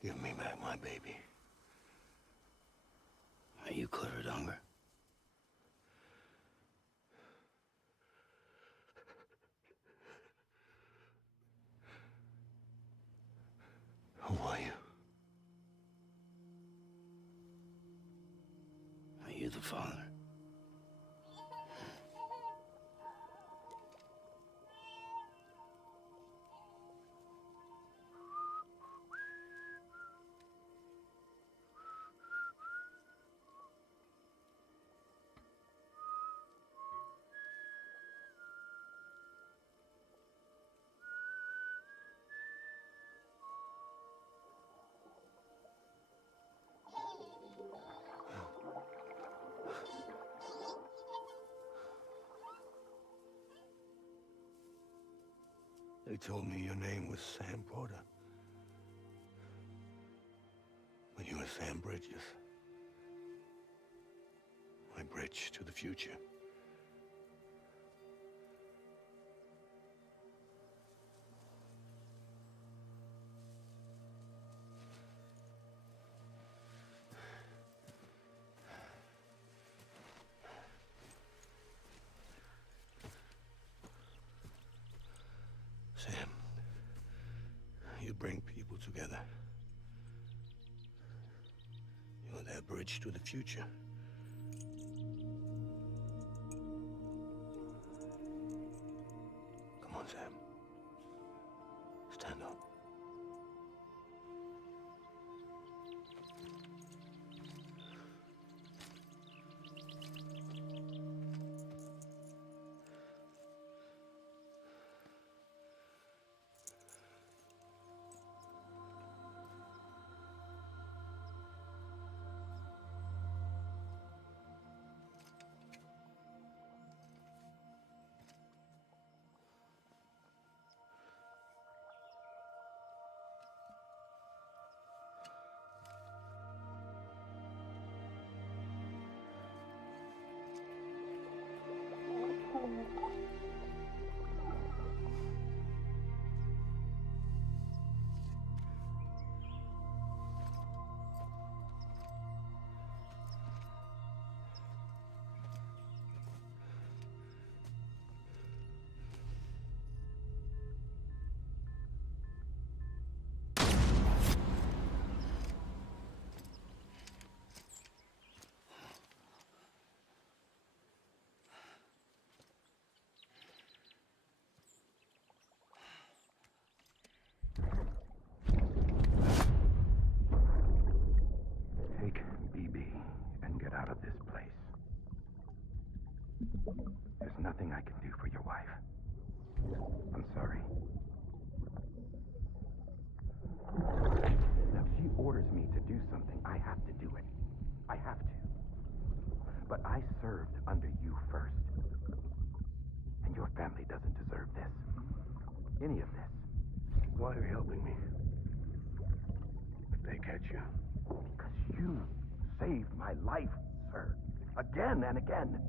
Give me back my baby. Are you Clifford Unger? Who are you? Are you the father? They told me your name was Sam Porter. But you were Sam Bridges. My bridge to the future. Sam, you bring people together. You're their bridge to the future. Come on, Sam. Stand up. Take BB and get out of this place. There's nothing I can do for your wife. I'm sorry. Now, if she orders me to do something, I have to do it. I have to. But I served under you first. And your family doesn't deserve this. Any of this. Why are you helping me? If they catch you. Because you saved my life, sir. Again and again.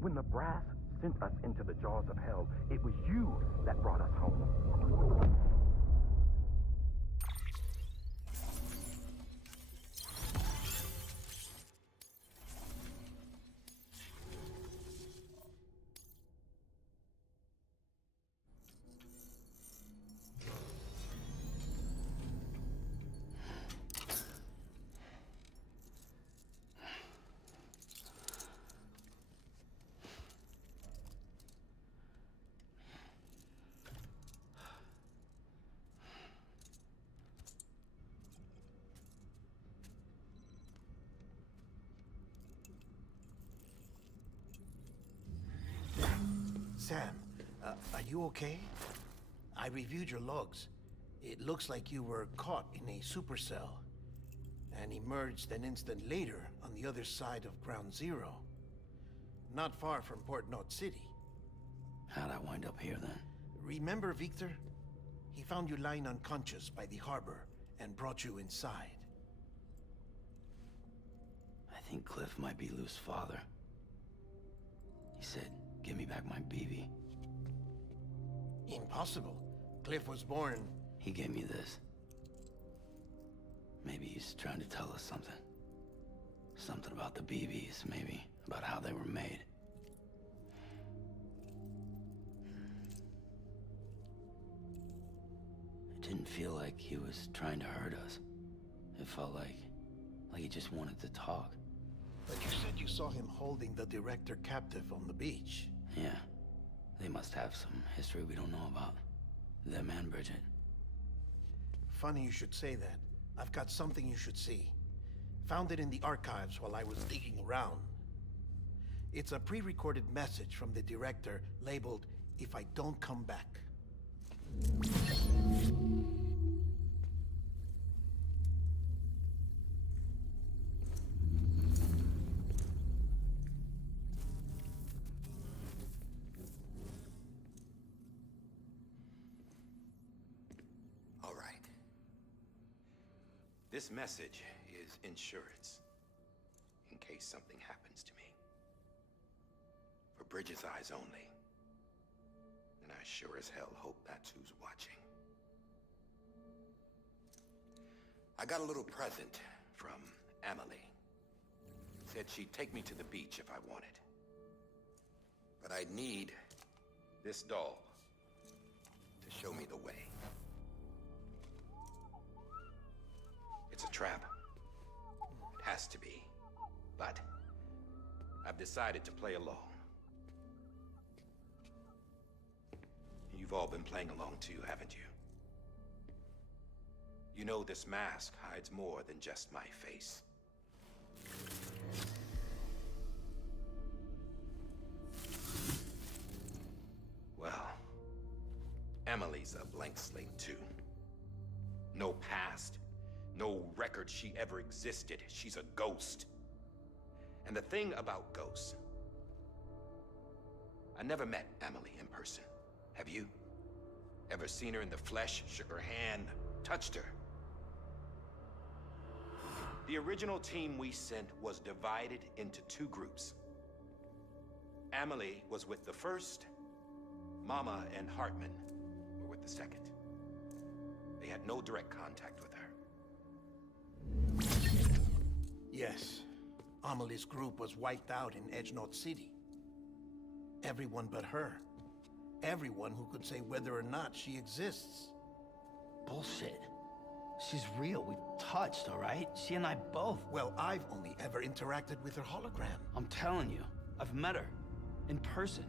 When the brass sent us into the jaws of hell, it was you that brought us home. Sam, are you okay? I reviewed your logs. It looks like you were caught in a supercell and emerged an instant later on the other side of Ground Zero. Not far from Port Knot City. How'd I wind up here then? Remember Victor? He found you lying unconscious by the harbor and brought you inside. I think Cliff might be Lou's father. He said, give me back my BB. Impossible. Cliff was born... He gave me this. Maybe he's trying to tell us something. Something about the BBs, maybe. About how they were made. It didn't feel like he was trying to hurt us. It felt like he just wanted to talk. But you said you saw him holding the director captive on the beach. Yeah. They must have some history we don't know about. Them and Bridget. Funny you should say that. I've got something you should see. Found it in the archives while I was digging around. It's a pre-recorded message from the director labeled, "If I don't come back." All right. This message is insurance, in case something happens to me. For Bridget's eyes only. And I sure as hell hope that's who's watching. I got a little present from Emily. Said she'd take me to the beach if I wanted. But I'd need this doll to show me the way. It's a trap. It has to be. But I've decided to play along. You've all been playing along too, haven't you? You know this mask hides more than just my face. Well, Emily's a blank slate too. No past, no record she ever existed. She's a ghost. And the thing about ghosts, I never met Emily in person. Have you? Ever seen her in the flesh, shook her hand, touched her? The original team we sent was divided into two groups. Emily was with the first, Mama and Hartman were with the second. They had no direct contact with her. Yes. Amelie's group was wiped out in Edgenot City. Everyone but her. Everyone who could say whether or not she exists. Bullshit. She's real. We've touched, all right? She and I both. Well, I've only ever interacted with her hologram. I'm telling you, I've met her. In person.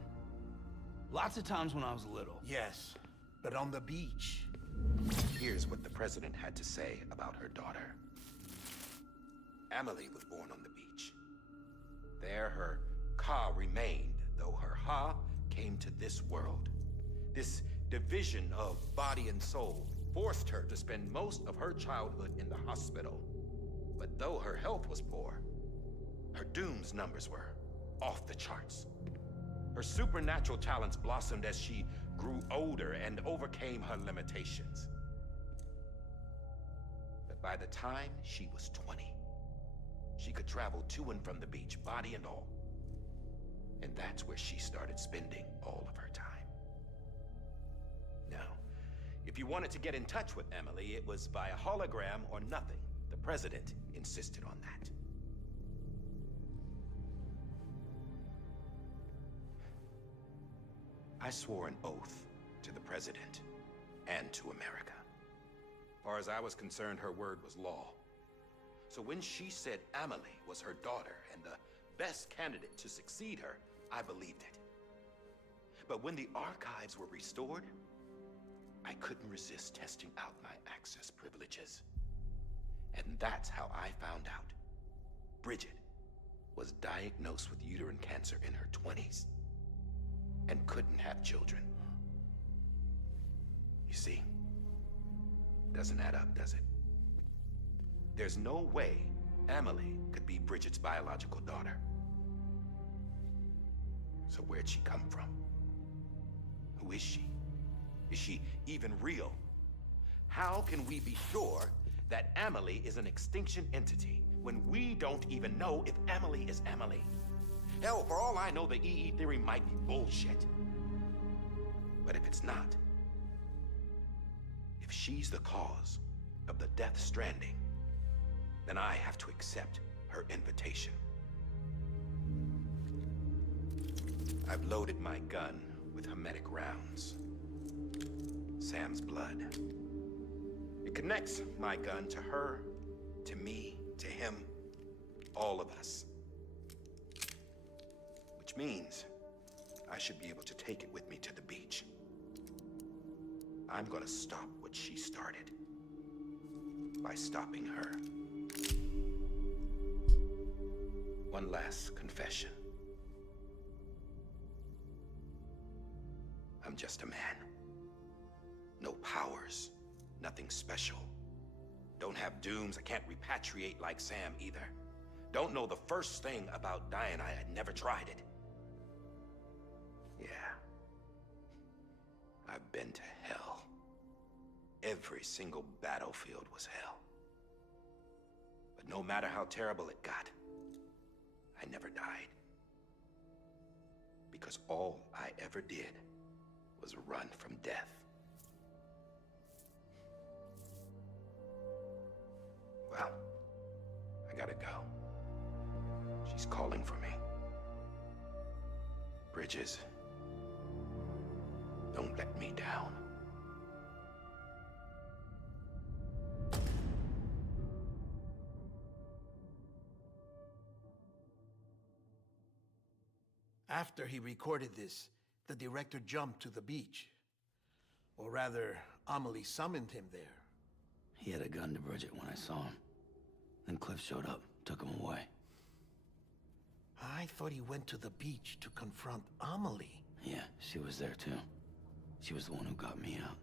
Lots of times when I was little. Yes, but on the beach. Here's what the president had to say about her daughter. Emily was born on the beach. There her Ka remained, though her Ha came to this world. This division of body and soul forced her to spend most of her childhood in the hospital. But though her health was poor, her Doom's numbers were off the charts. Her supernatural talents blossomed as she grew older and overcame her limitations. But by the time she was 20, she could travel to and from the beach, body and all. And that's where she started spending all of her time. Now, if you wanted to get in touch with Emily, it was via hologram or nothing. The president insisted on that. I swore an oath to the president and to America. As far as I was concerned, her word was law. So when she said Emily was her daughter and the best candidate to succeed her, I believed it. But when the archives were restored, I couldn't resist testing out my access privileges. And that's how I found out Bridget was diagnosed with uterine cancer in her 20s and couldn't have children. You see, doesn't add up, does it? There's no way Emily could be Bridget's biological daughter. So where'd she come from? Who is she? Is she even real? How can we be sure that Emily is an extinction entity when we don't even know if Emily is Emily? Hell, for all I know, the EE theory might be bullshit. But if it's not, if she's the cause of the death stranding, then I have to accept her invitation. I've loaded my gun with hermetic rounds. Sam's blood. It connects my gun to her, to me, to him, all of us. Which means I should be able to take it with me to the beach. I'm gonna stop what she started by stopping her. One last confession. I'm just a man. No powers, nothing special. Don't have dooms, I can't repatriate like Sam either. Don't know the first thing about dying, I had never tried it. Yeah. I've been to hell. Every single battlefield was hell. But no matter how terrible it got, I never died. Because all I ever did was run from death. Well, I gotta go. She's calling for me. Bridges, don't let me down. After he recorded this, the director jumped to the beach. Or rather, Amelie summoned him there. He had a gun to Bridget when I saw him. Then Cliff showed up, took him away. I thought he went to the beach to confront Amelie. Yeah, she was there too. She was the one who got me out.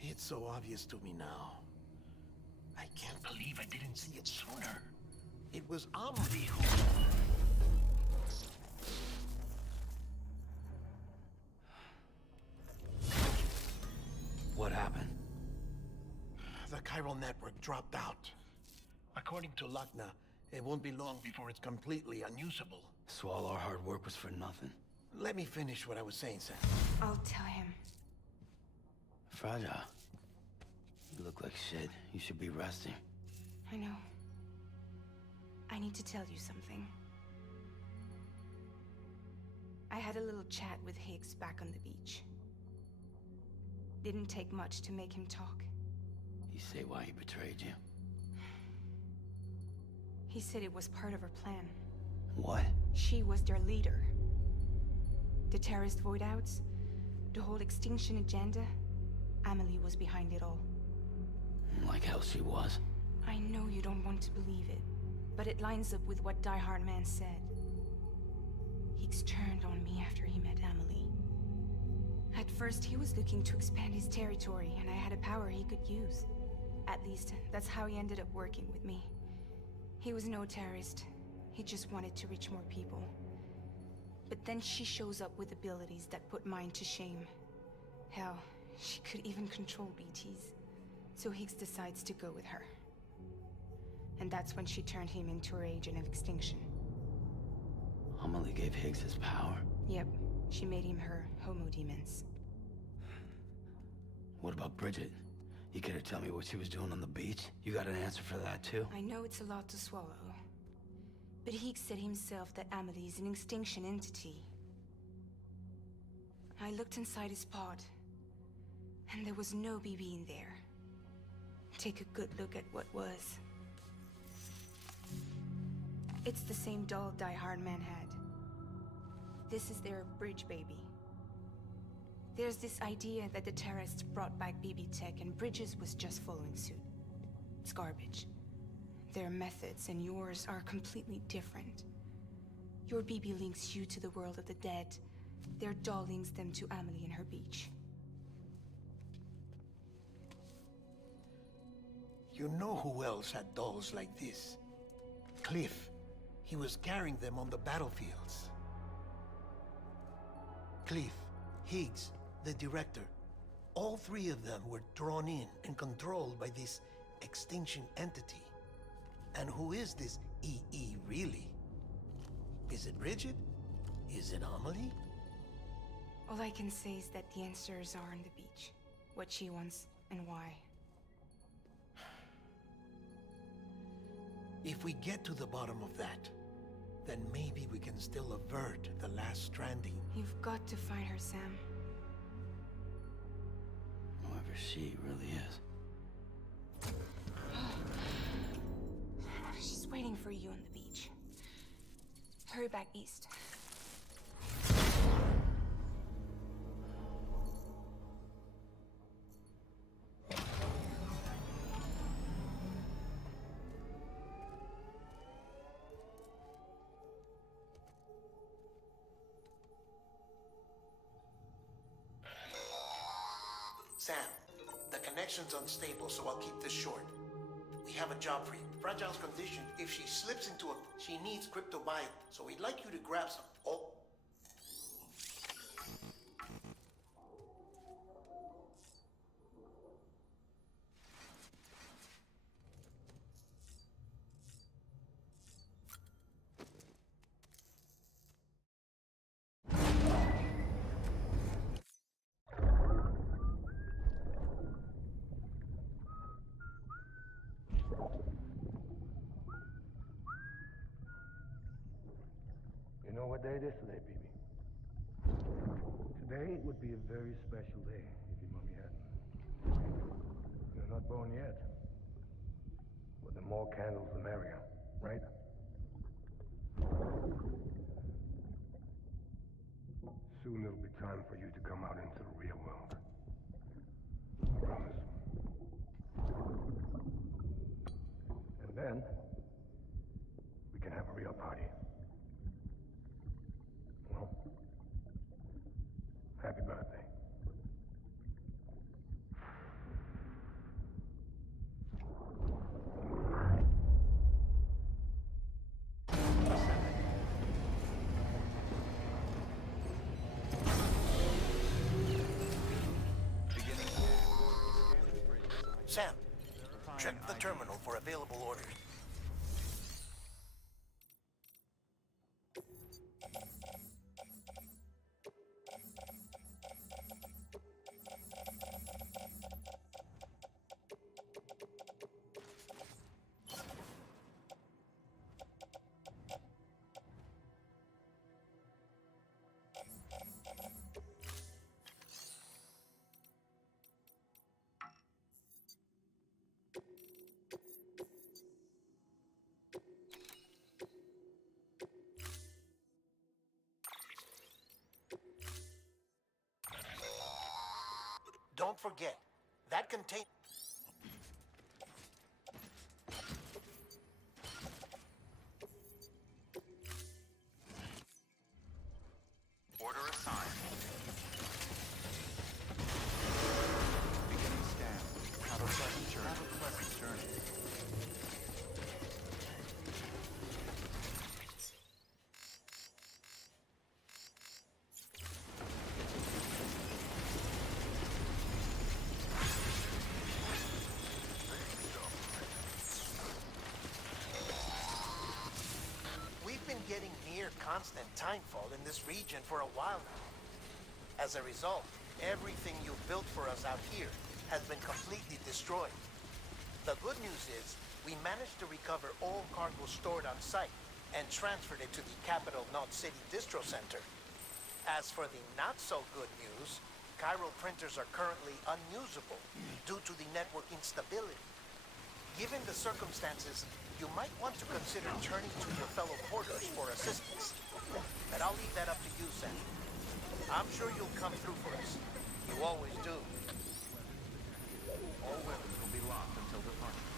It's so obvious to me now. I can't believe I didn't see it sooner. It was Amelie who... What happened? The chiral network dropped out. According to Lachna, it won't be long before it's completely unusable. So all our hard work was for nothing. Let me finish what I was saying, Sam. I'll tell him. Fragile. You look like shit. You should be resting. I know. I need to tell you something. I had a little chat with Higgs back on the beach. Didn't take much to make him talk. You say why he betrayed you? He said it was part of her plan. What? She was their leader. The terrorist voidouts, the whole extinction agenda, Amelie was behind it all. Like hell she was. I know you don't want to believe it, but it lines up with what Die Hard Man said. Higgs turned on me after he met Amelie. At first, he was looking to expand his territory, and I had a power he could use. At least, that's how he ended up working with me. He was no terrorist. He just wanted to reach more people. But then she shows up with abilities that put mine to shame. Hell, she could even control BTs. So Higgs decides to go with her. And that's when she turned him into her agent of extinction. Amelie gave Higgs his power? Yep, she made him her Homo Demens. What about Bridget? You gotta tell me what she was doing on the beach? You got an answer for that too? I know it's a lot to swallow. But Higgs said himself that Amelie is an extinction entity. I looked inside his pod, and there was no BB in there. Take a good look at what was. It's the same doll Die Hard Man had. This is their bridge baby. There's this idea that the terrorists brought back BB tech and Bridges was just following suit. It's garbage. Their methods and yours are completely different. Your BB links you to the world of the dead. Their doll links them to Amelie and her beach. You know who else had dolls like this? Cliff. He was carrying them on the battlefields. Cliff, Higgs, the director. All three of them were drawn in and controlled by this extinction entity. And who is this EE really? Is it Bridget? Is it Amelie? All I can say is that the answers are on the beach. What she wants and why. If we get to the bottom of that, then maybe we can still avert the last stranding. You've got to find her, Sam. Whoever she really is. She's waiting for you on the beach. Hurry back east. Sam, the connection's unstable, so I'll keep this short. We have a job for you. Fragile's condition, if she slips into a... She needs cryptobiome, so we'd like you to grab some... Oh. You know what day it is today, Bibi? Today would be a very special day if your mommy hadn't. You're not born yet. But the more candles, the merrier, right? Soon it'll be time for you to come out into the real world. I promise. And then, we can have a real party. Well, happy birthday. Sam, check the terminal for available orders. Don't forget, that contains... Order assigned. Beginning scan. Have a pleasant journey. Have a pleasant journey. We've been getting near constant timefall in this region for a while now. As a result, everything you've built for us out here has been completely destroyed. The good news is, we managed to recover all cargo stored on site and transferred it to the Capital Knot City Distro Center. As for the not-so-good news, chiral printers are currently unusable due to the network instability. Given the circumstances, you might want to consider turning to your fellow porters for assistance. But I'll leave that up to you, Sam. I'm sure you'll come through for us. You always do. All weapons will be locked until departure.